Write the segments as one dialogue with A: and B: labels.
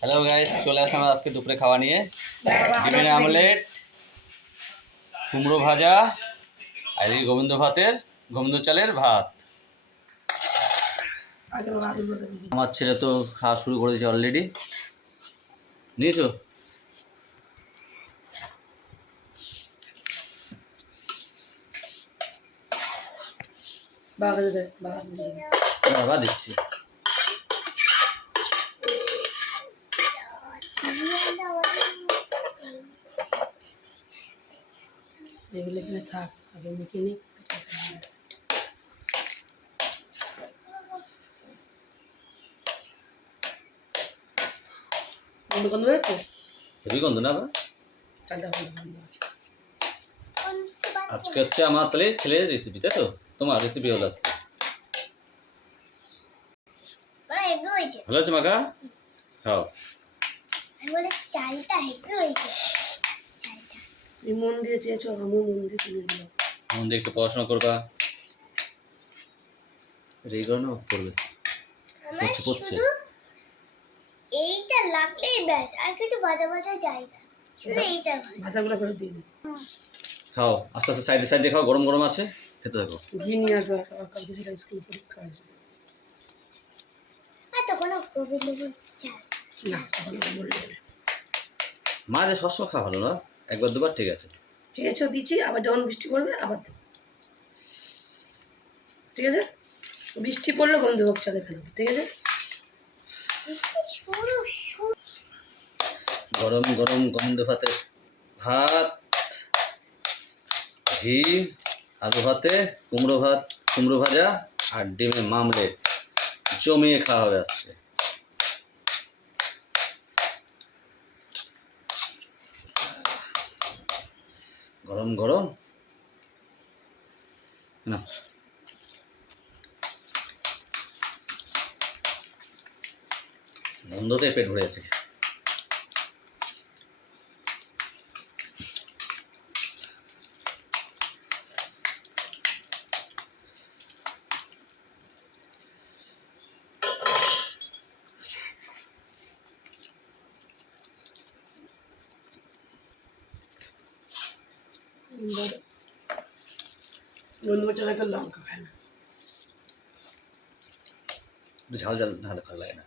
A: Hello guys চলে আসলাম আজকে দুপুরে খাওয়া নিয়ে। ডিমের আমলেট কুমড়ো ভাজা আর এই গোবিন্দ ভাতের গোবিন্দ চালের ভাত। আমার ছেলে তো খাওয়া শুরু করেছে অলরেডি নিয়েছো? বাবা দিচ্ছি।
B: যেগুলো এখানে থাক আগে মেখে নিই
A: হেভি গন্ধ না
B: চালটা আছে
A: আজকে হচ্ছে আমার তাহলে ছেলের রেসিপি তাই তো? তোমার রেসিপি হলো আজকে। ভালো আছে মাকা খাও।
C: আমি হেভি হয়েছে।
B: তুমি মন দিয়ে চেয়েছো আমিও মন দিয়ে তুলে দিলাম।
A: মন দিয়ে একটু পড়াশোনা করবা? রেগ না করবে।
C: আমার
A: পড়ছে, পড়ছে।
C: এইটা লাগলেই ব্যাস আর কিছু বাজা বাজা যায় না। শুধু এইটা
B: ভাজাগুলো করে দিই।
A: খাও আস্তে আস্তে সাইডে সাইডে খাও গরম গরম আছে খেতে থাকো।
B: ঘি নিয়ে আসব স্কুল পরীক্ষা আছে
C: আর তখন চাল
B: না
A: মা যে সবসময় খাওয়া ভালো না? একবার দুবার ঠিক আছে।
B: ঠিক আছে দিচ্ছি আবার যখন বৃষ্টি পড়বে আবার দেবো। ঠিক আছে? বৃষ্টি পড়লে বন্ধুভোগ চালে ফেলব ঠিক আছে?
A: গরম গরম গন্ধ ভাতের ভাত ঘি আলু ভাতে কুমড়ো ভাত কুমড়ো ভাজা আর ডিমের মামলেট জমিয়ে খাওয়া হবে আজকে। গরম গরম। না। গন্ধতে পেট ভরে যাচ্ছে।
B: বন্ধুভোগ চালে একটা লঙ্কা খায় না।
A: ঝাল ঝাল না হলে ভালো লাগে না।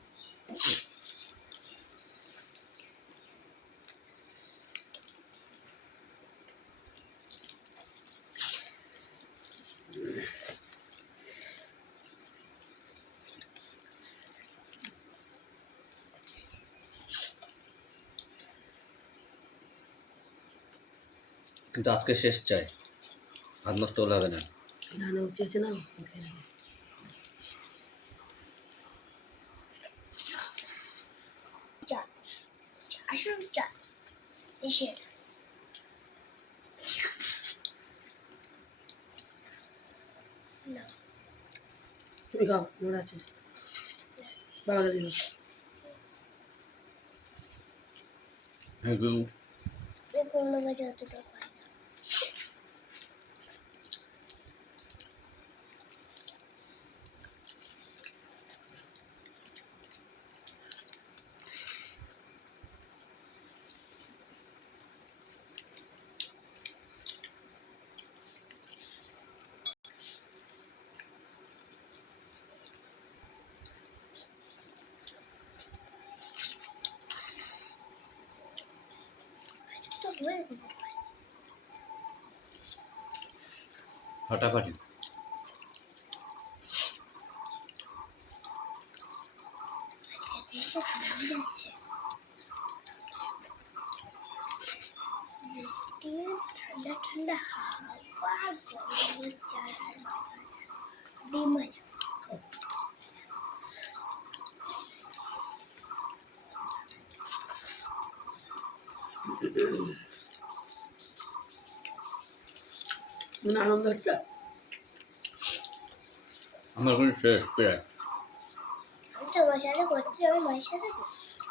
A: কিন্তু আজকে শেষ চাই। ভাত নষ্ট হলে হবে না।
B: না তুমি খাও মোর আছে? বাবাকে দিল
A: হ্যাঁ গু। ফাটাফাটি।
C: ঠান্ডা ঠান্ডা হাওয়া গরম চারা ডিম ভাজা
B: মানে আনন্দ হচ্ছে
A: আমার কোনো শেষ প্রায়
C: তো করছি আমি সাথে করছি।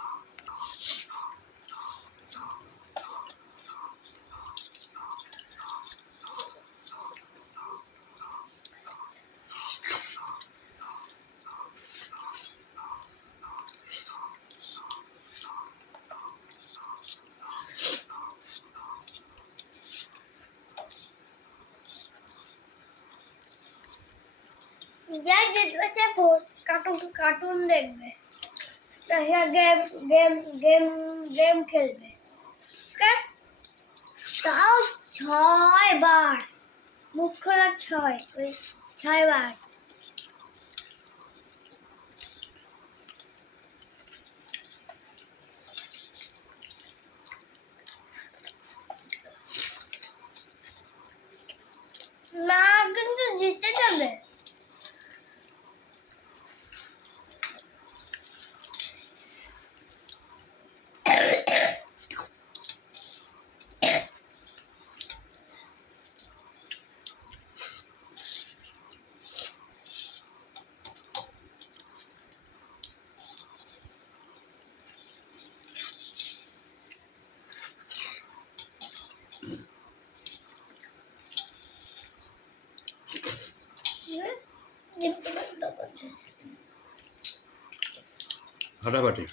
C: যাই জিতবে সে ভোট কার্টুন কার্টুন দেখবে তাছাড়া গেম গেম গেম গেম খেলবে ঠিক আছে? তাও ছয় বার মুখ খোলা ছয় ওই ছয় বার
A: ফাটাফাটি।